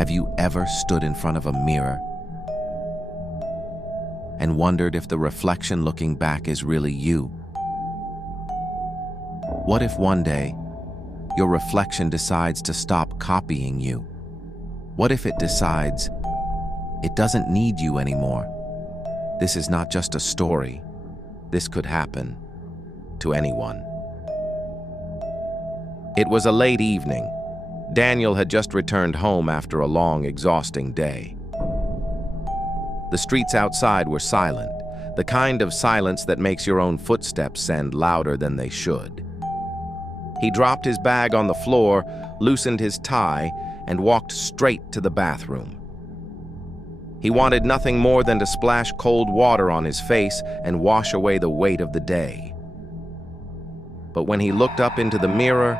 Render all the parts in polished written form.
Have you ever stood in front of a mirror and wondered if the reflection looking back is really you? What if one day your reflection decides to stop copying you? What if it decides it doesn't need you anymore? This is not just a story. This could happen to anyone. It was a late evening. Daniel had just returned home after a long, exhausting day. The streets outside were silent, the kind of silence that makes your own footsteps sound louder than they should. He dropped his bag on the floor, loosened his tie, and walked straight to the bathroom. He wanted nothing more than to splash cold water on his face and wash away the weight of the day. But when he looked up into the mirror,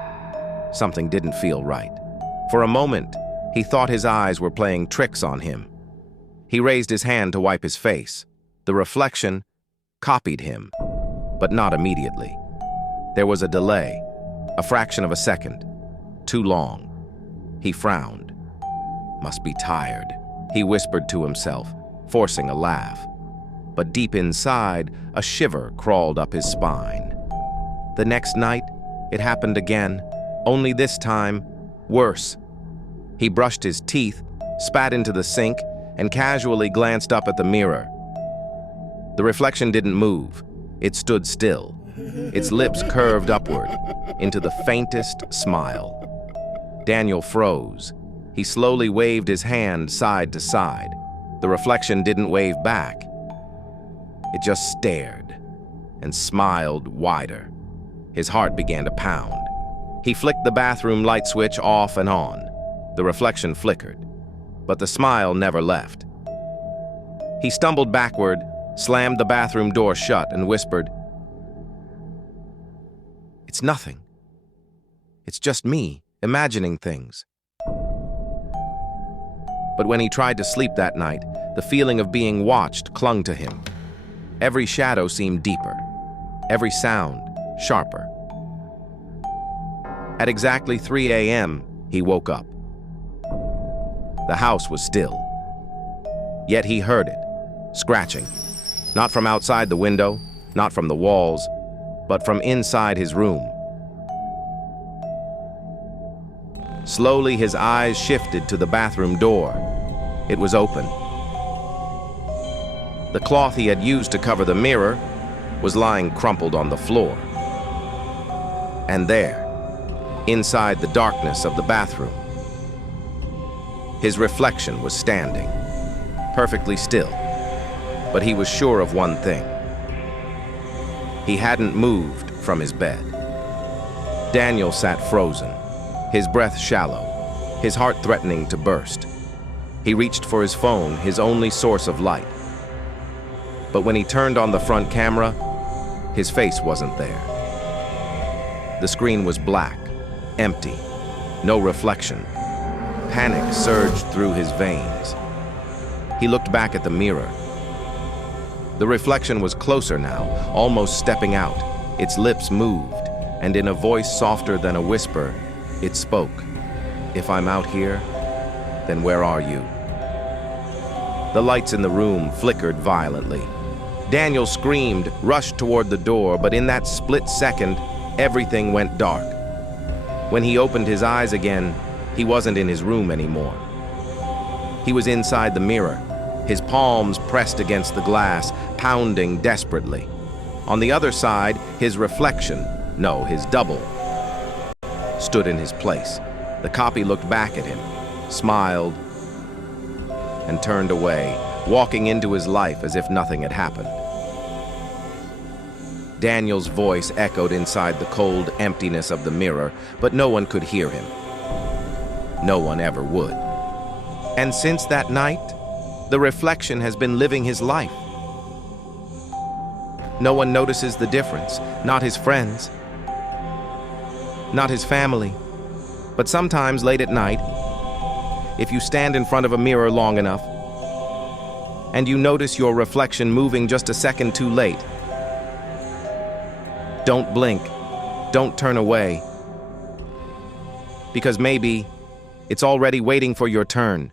something didn't feel right. For a moment, he thought his eyes were playing tricks on him. He raised his hand to wipe his face. The reflection copied him, but not immediately. There was a delay, a fraction of a second. Too long. He frowned. Must be tired, he whispered to himself, forcing a laugh. But deep inside, a shiver crawled up his spine. The next night, it happened again, only this time, worse. He brushed his teeth, spat into the sink, and casually glanced up at the mirror. The reflection didn't move. It stood still, its lips curved upward into the faintest smile. Daniel froze. He slowly waved his hand side to side. The reflection didn't wave back. It just stared and smiled wider. His heart began to pound. He flicked the bathroom light switch off and on. The reflection flickered, but the smile never left. He stumbled backward, slammed the bathroom door shut, and whispered, "It's nothing. It's just me, imagining things." But when he tried to sleep that night, the feeling of being watched clung to him. Every shadow seemed deeper, every sound sharper. At exactly 3 a.m., he woke up. The house was still. Yet he heard it, scratching. Not from outside the window, not from the walls, but from inside his room. Slowly, his eyes shifted to the bathroom door. It was open. The cloth he had used to cover the mirror was lying crumpled on the floor. And there, inside the darkness of the bathroom, his reflection was standing, perfectly still. But he was sure of one thing. He hadn't moved from his bed. Daniel sat frozen, his breath shallow, his heart threatening to burst. He reached for his phone, his only source of light. But when he turned on the front camera, his face wasn't there. The screen was black, empty, no reflection. Panic surged through his veins. He looked back at the mirror. The reflection was closer now, almost stepping out. Its lips moved, and in a voice softer than a whisper, it spoke. "If I'm out here, then where are you?" The lights in the room flickered violently. Daniel screamed, rushed toward the door, but in that split second, everything went dark. When he opened his eyes again, he wasn't in his room anymore. He was inside the mirror, his palms pressed against the glass, pounding desperately. On the other side, his reflection, no, his double, stood in his place. The copy looked back at him, smiled, and turned away, walking into his life as if nothing had happened. Daniel's voice echoed inside the cold emptiness of the mirror, but no one could hear him. No one ever would. And since that night, the reflection has been living his life. No one notices the difference, not his friends, not his family. But sometimes late at night, if you stand in front of a mirror long enough, and you notice your reflection moving just a second too late, don't blink, don't turn away, because maybe It's already waiting for your turn.